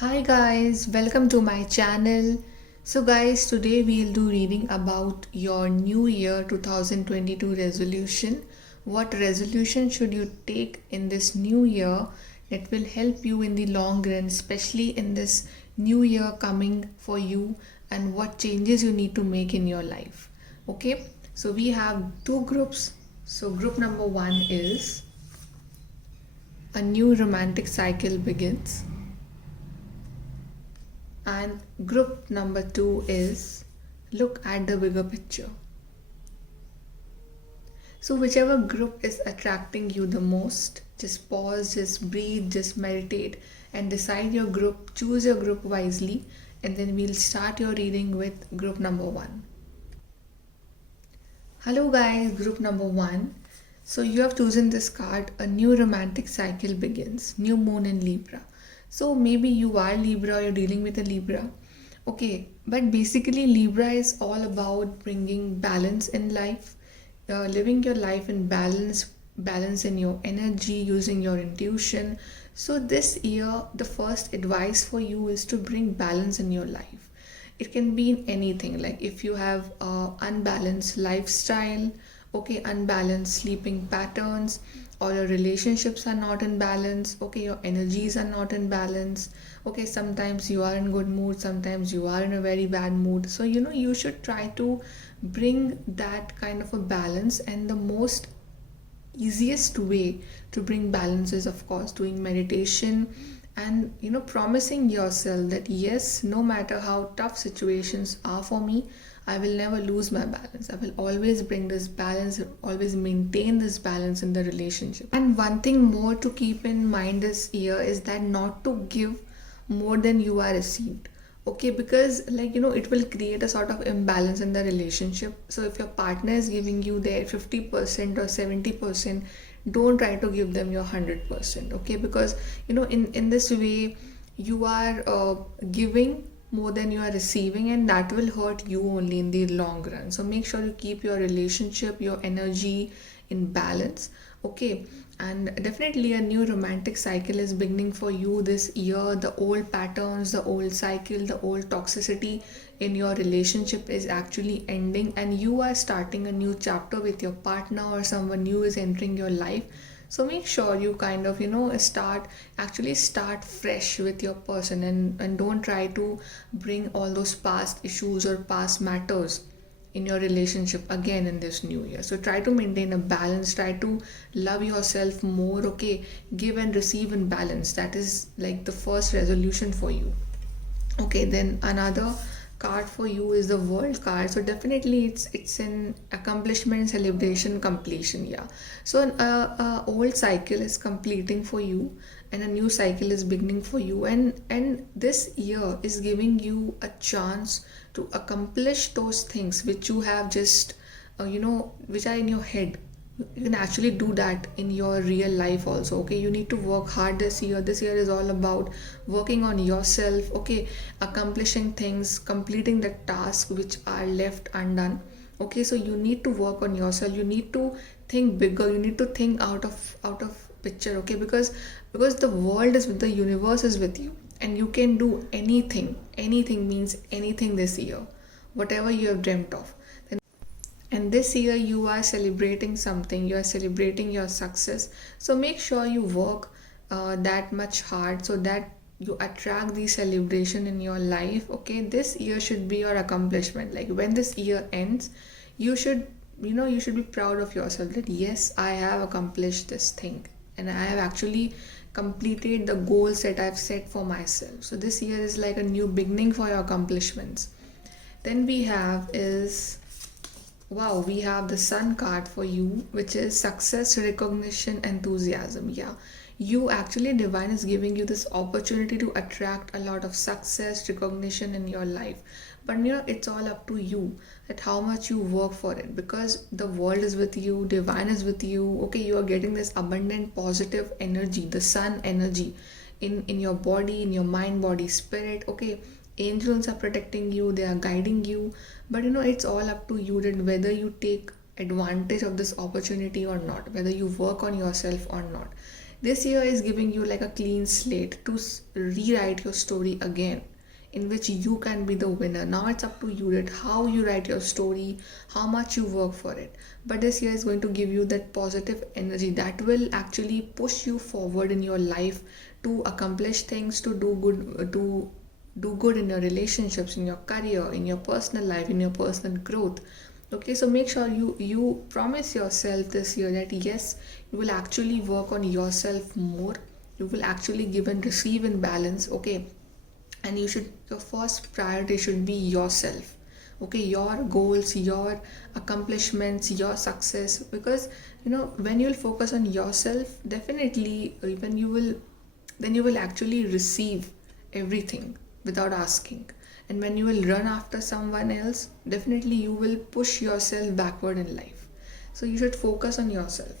Hi guys, welcome to my channel. So guys, today we'll do reading about your new year 2022 resolution. What resolution should you take in this new year that will help you in the long run, especially in this new year coming for you, and what changes you need to make in your life. Okay? So we have two groups. So group number 1 is a new romantic cycle begins. And group number 2 is look at the bigger picture. So, whichever group is attracting you the most, just pause, just breathe, just meditate, and decide your group, choose your group wisely, and then we'll start your reading with group number 1. Hello, guys, group number 1. So, you have chosen this card, a new romantic cycle begins, new moon in Libra. So, maybe you are Libra, you're dealing with a Libra. Okay, but basically, Libra is all about bringing balance in life, living your life in balance in your energy, using your intuition. So, this year, the first advice for you is to bring balance in your life. It can be in anything, like if you have unbalanced lifestyle, okay, unbalanced sleeping patterns, or your relationships are not in balance, okay, your energies are not in balance, okay, sometimes you are in good mood, sometimes you are in a very bad mood. So you should try to bring that kind of a balance, and the most easiest way to bring balance is of course doing meditation, and promising yourself that yes, no matter how tough situations are for me, I will never lose my balance. I will always bring this balance, always maintain this balance in the relationship. And one thing more to keep in mind this year is that not to give more than you are received. Okay, because it will create a sort of imbalance in the relationship. So if your partner is giving you their 50% or 70%, don't try to give them your 100%. Okay, because in this way you are giving more than you are receiving, and that will hurt you only in the long run. So make sure you keep your relationship, your energy in balance. Okay, and definitely a new romantic cycle is beginning for you this year. The old patterns, the old cycle, the old toxicity in your relationship is actually ending, and you are starting a new chapter with your partner, or someone new is entering your life. So make sure you kind of start fresh with your person, and don't try to bring all those past issues or past matters in your relationship again in this new year. So try to maintain a balance, try to love yourself more. Okay, give and receive in balance. That is like the first resolution for you. Okay, then another card for you is the world card. So definitely it's an accomplishment, celebration, completion. Yeah, so an old cycle is completing for you, and a new cycle is beginning for you, and this year is giving you a chance to accomplish those things which you have just which are in your head. You can actually do that in your real life also. Okay, you need to work hard this year. This year is all about working on yourself. Okay, accomplishing things, completing the tasks which are left undone. Okay, so you need to work on yourself. You need to think bigger. You need to think out of picture. Okay, because the world is with, the universe is with you, and you can do anything. Anything means anything this year, whatever you have dreamt of. And this year you are celebrating something, you are celebrating your success. So make sure you work that much hard, so that you attract the celebration in your life. Okay, this year should be your accomplishment. Like when this year ends, you should you should be proud of yourself that yes, I have accomplished this thing, and I have actually completed the goals that I've set for myself. So this year is like a new beginning for your accomplishments. Then we have is wow, we have the Sun card for you, which is success, recognition, enthusiasm. Yeah, you actually, divine is giving you this opportunity to attract a lot of success, recognition in your life. But it's all up to you that how much you work for it, because the world is with you, divine is with you. Okay, you are getting this abundant, positive energy, the sun energy in your body, in your mind, body, spirit. Okay, angels are protecting you, they are guiding you. But it's all up to you that whether you take advantage of this opportunity or not, whether you work on yourself or not. This year is giving you like a clean slate to rewrite your story again, in which you can be the winner. Now it's up to you that how you write your story, how much you work for it. But this year is going to give you that positive energy that will actually push you forward in your life to accomplish things, to do good in your relationships, in your career, in your personal life, in your personal growth. Okay, so make sure you promise yourself this year that yes, you will actually work on yourself more. You will actually give and receive in balance. Okay, and your first priority should be yourself. Okay, your goals, your accomplishments, your success. Because when you'll focus on yourself, definitely even you will actually receive everything without asking. And when you will run after someone else, definitely you will push yourself backward in life. So you should focus on yourself.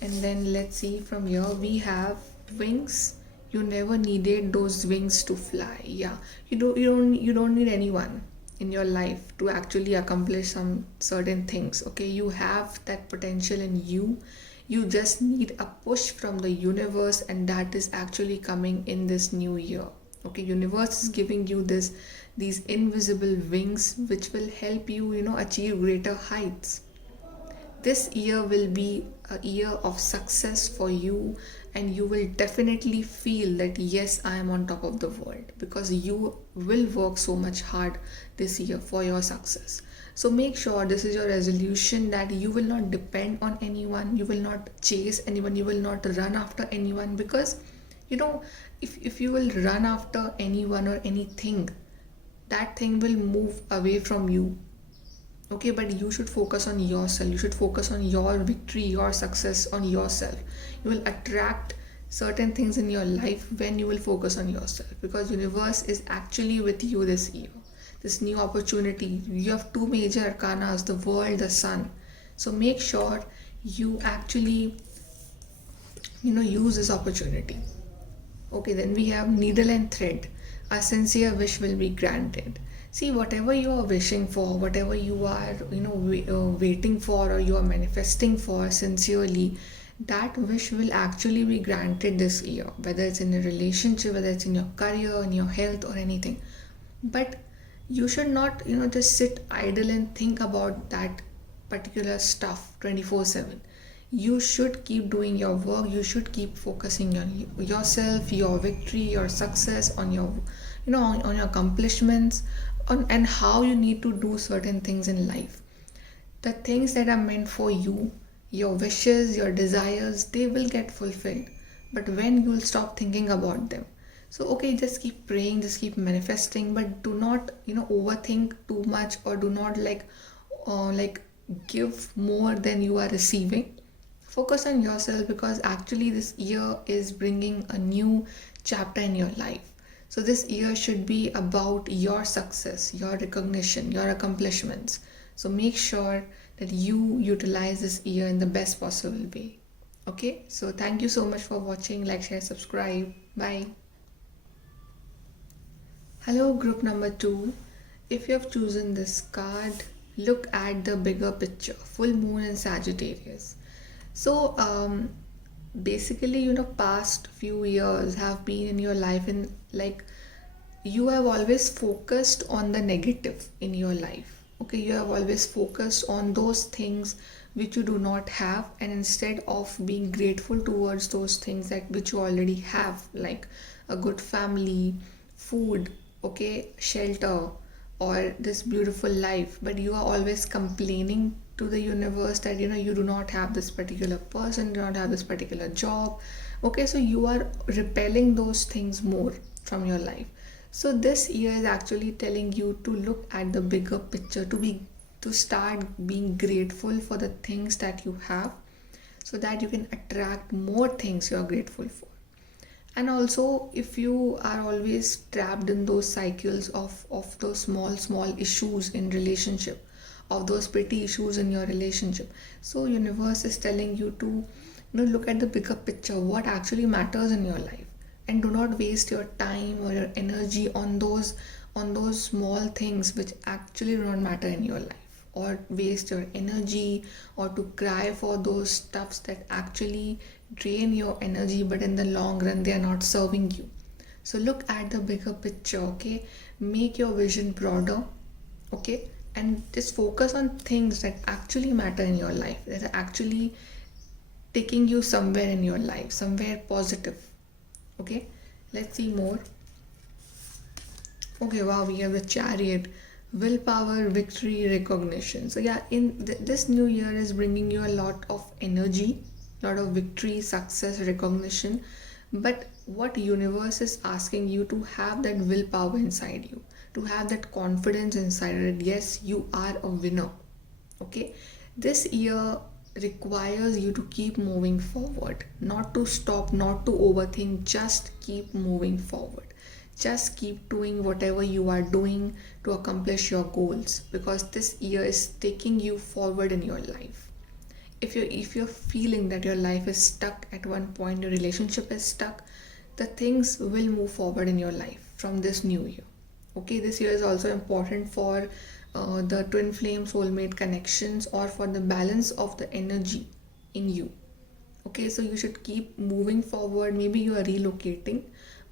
And then let's see, from here we have wings. You never needed those wings to fly. Yeah, you don't need anyone in your life to actually accomplish some certain things. Okay, you have that potential in you. You just need a push from the universe, and that is actually coming in this new year. Okay, universe is giving you these invisible wings which will help you achieve greater heights. This year will be a year of success for you, and you will definitely feel that yes, I am on top of the world, because you will work so much hard this year for your success. So make sure this is your resolution, that you will not depend on anyone, you will not chase anyone, you will not run after anyone. Because if you will run after anyone or anything, that thing will move away from you. Okay, but you should focus on yourself. You should focus on your victory, your success, on yourself. You will attract certain things in your life when you will focus on yourself, because universe is actually with you this year. This new opportunity, you have two major arcanas, the world, the sun. So make sure you actually use this opportunity. Okay, then we have needle and thread. A sincere wish will be granted. See, whatever you are wishing for, whatever you are, waiting for, or you are manifesting for sincerely, that wish will actually be granted this year. Whether it's in a relationship, whether it's in your career, in your health, or anything. But you should not, just sit idle and think about that particular stuff 24/7. You should keep doing your work. You should keep focusing on yourself, your victory, your success, on your on your accomplishments, and how you need to do certain things in life. The things that are meant for you, your wishes, your desires, they will get fulfilled. But when you will stop thinking about them. So okay, just keep praying, just keep manifesting, but do not overthink too much, or do not like give more than you are receiving. Focus on yourself, because actually this year is bringing a new chapter in your life. So this year should be about your success, your recognition, your accomplishments. So make sure that you utilize this year in the best possible way. Okay, so thank you so much for watching. Like, share, subscribe. Bye. Hello, group number 2. If you have chosen this card, look at the bigger picture. Full moon in Sagittarius. So basically, past few years have been in your life, and like you have always focused on the negative in your life. Okay, you have always focused on those things which you do not have, and instead of being grateful towards those things that which you already have, like a good family, food, okay, shelter, or this beautiful life, but you are always complaining to the universe that you do not have this particular person, do not have this particular job. Okay, so you are repelling those things more from your life. So this year is actually telling you to look at the bigger picture, to start being grateful for the things that you have, so that you can attract more things you are grateful for. And also, if you are always trapped in those cycles of those small issues in relationship, of those petty issues in your relationship, so universe is telling you to look at the bigger picture, what actually matters in your life, and do not waste your time or your energy on those small things which actually do not matter in your life, or waste your energy, or to cry for those stuffs that actually drain your energy, but in the long run they are not serving you. So look at the bigger picture, okay? Make your vision broader, okay? And just focus on things that actually matter in your life, that are actually taking you somewhere in your life, somewhere positive. Okay, let's see more. Okay, wow, we have the Chariot, willpower, victory, recognition. So yeah, in this new year is bringing you a lot of energy, lot of victory, success, recognition. But what universe is asking you to have that willpower inside you, to have that confidence inside it. Yes, you are a winner. Okay, this year requires you to keep moving forward, not to stop, not to overthink, just keep moving forward. Just keep doing whatever you are doing to accomplish your goals, because this year is taking you forward in your life. If you're feeling that your life is stuck at one point, your relationship is stuck, the things will move forward in your life from this new year. Okay, this year is also important for the twin flame soulmate connections, or for the balance of the energy in you. Okay, so you should keep moving forward. Maybe you are relocating,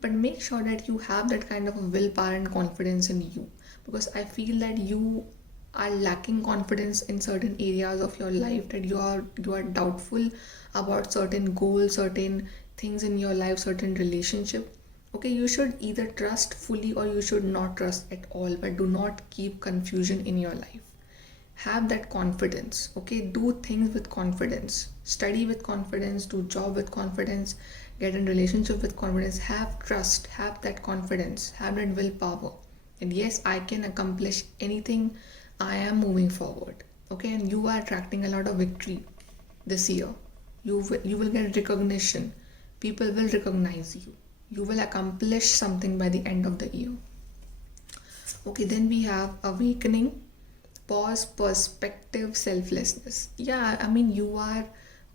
but make sure that you have that kind of a willpower and confidence in you, because I feel that you are lacking confidence in certain areas of your life, that you are doubtful about certain goals, certain things in your life, certain relationship. Okay, you should either trust fully or you should not trust at all, but do not keep confusion in your life. Have that confidence. Okay, do things with confidence, study with confidence, do job with confidence, get in relationship with confidence, have trust, have that confidence, have that willpower, and yes, I can accomplish anything. I am moving forward. Okay, and you are attracting a lot of victory this year. You will get recognition. People will recognize you. You will accomplish something by the end of the year. Okay, then we have awakening, pause, perspective, selflessness. Yeah, I mean, you are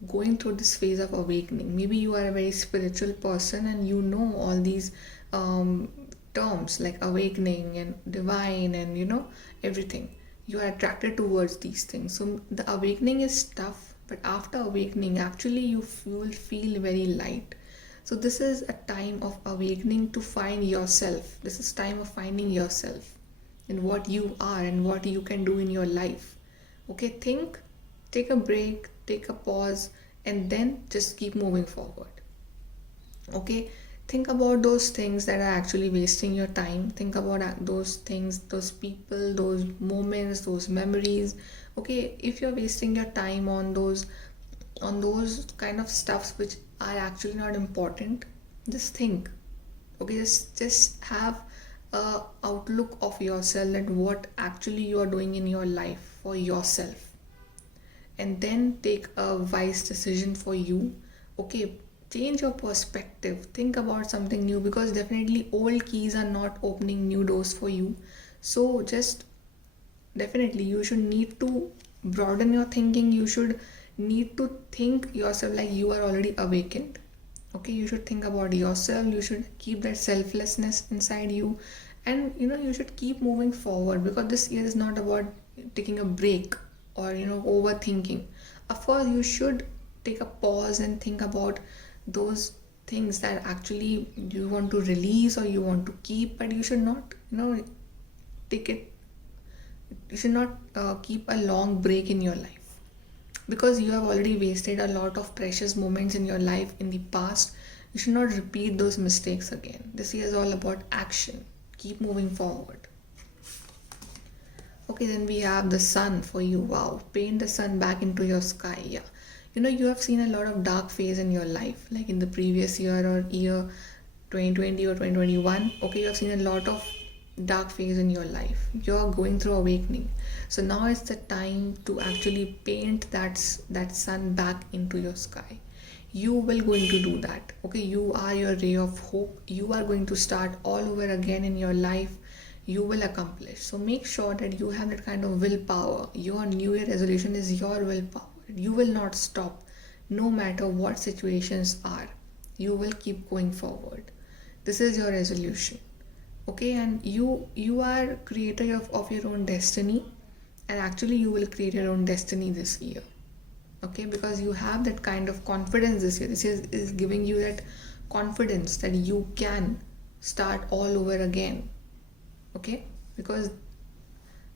going through this phase of awakening. Maybe you are a very spiritual person and you know all these um, terms like awakening and divine and everything. You are attracted towards these things. So the awakening is tough, but after awakening, actually, you will feel very light. So this is a time of awakening to find yourself. This is time of finding yourself and what you are and what you can do in your life. Okay, think, take a break, take a pause, and then just keep moving forward. Okay, think about those things that are actually wasting your time. Think about those things, those people, those moments, those memories. Okay, if you're wasting your time on those kind of stuffs which are actually not important, just think. Okay, just have a outlook of yourself, that what actually you are doing in your life for yourself, and then take a wise decision for you. Okay, change your perspective, think about something new, because definitely old keys are not opening new doors for you. So just definitely you should need to broaden your thinking. You should need to think yourself like you are already awakened. Okay, you should think about yourself, you should keep that selflessness inside you, and you should keep moving forward, because this year is not about taking a break or overthinking. Of course, you should take a pause and think about those things that actually you want to release or you want to keep, but you should not take it you should not keep a long break in your life, because you have already wasted a lot of precious moments in your life in the past. You should not repeat those mistakes again. This year is all about action. Keep moving forward. Okay, then we have the sun for you. Wow, paint the sun back into your sky. Yeah, you have seen a lot of dark phase in your life, like in the previous year or year 2020 or 2021. Okay, you have seen a lot of dark phase in your life. You're going through awakening. So now is the time to actually paint that sun back into your sky. You will going to do that. Okay, you are your ray of hope. You are going to start all over again in your life. You will accomplish. So make sure that you have that kind of willpower. Your new year resolution is your willpower. You will not stop no matter what situations are. You will keep going forward. This is your resolution. Okay, and you are creator of your own destiny, and actually you will create your own destiny this year. Okay, because you have that kind of confidence this year. This is giving you that confidence that you can start all over again. Okay, because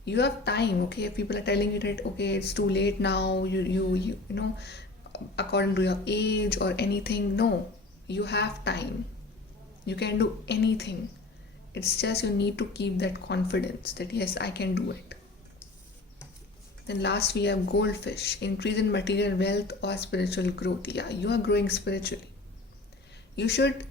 you have time. Okay, if people are telling you that okay it's too late now, you know, according to your age or anything, no, you have time, you can do anything. It's just you need to keep that confidence that yes, I can do it. Then last we have goldfish, increase in material wealth or spiritual growth. Yeah, you are growing spiritually. You should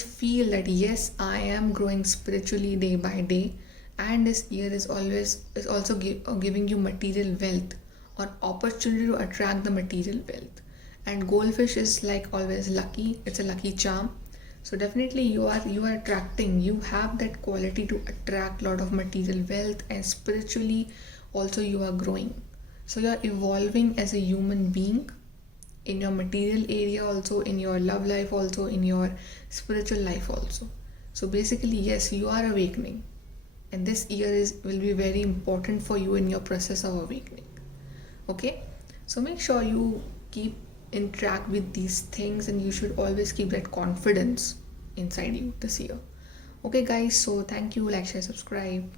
feel that yes, I am growing spiritually day by day, and this year is also giving you material wealth or opportunity to attract the material wealth. And goldfish is like always lucky. It's a lucky charm. So definitely you are attracting. You have that quality to attract a lot of material wealth, and spiritually also you are growing. So you are evolving as a human being in your material area also, in your love life also, in your spiritual life also. So basically yes, you are awakening, and this year is will be very important for you in your process of awakening. Okay, so make sure you keep in track with these things, and you should always keep that confidence inside you this year. Okay guys, so thank you, like, share, subscribe.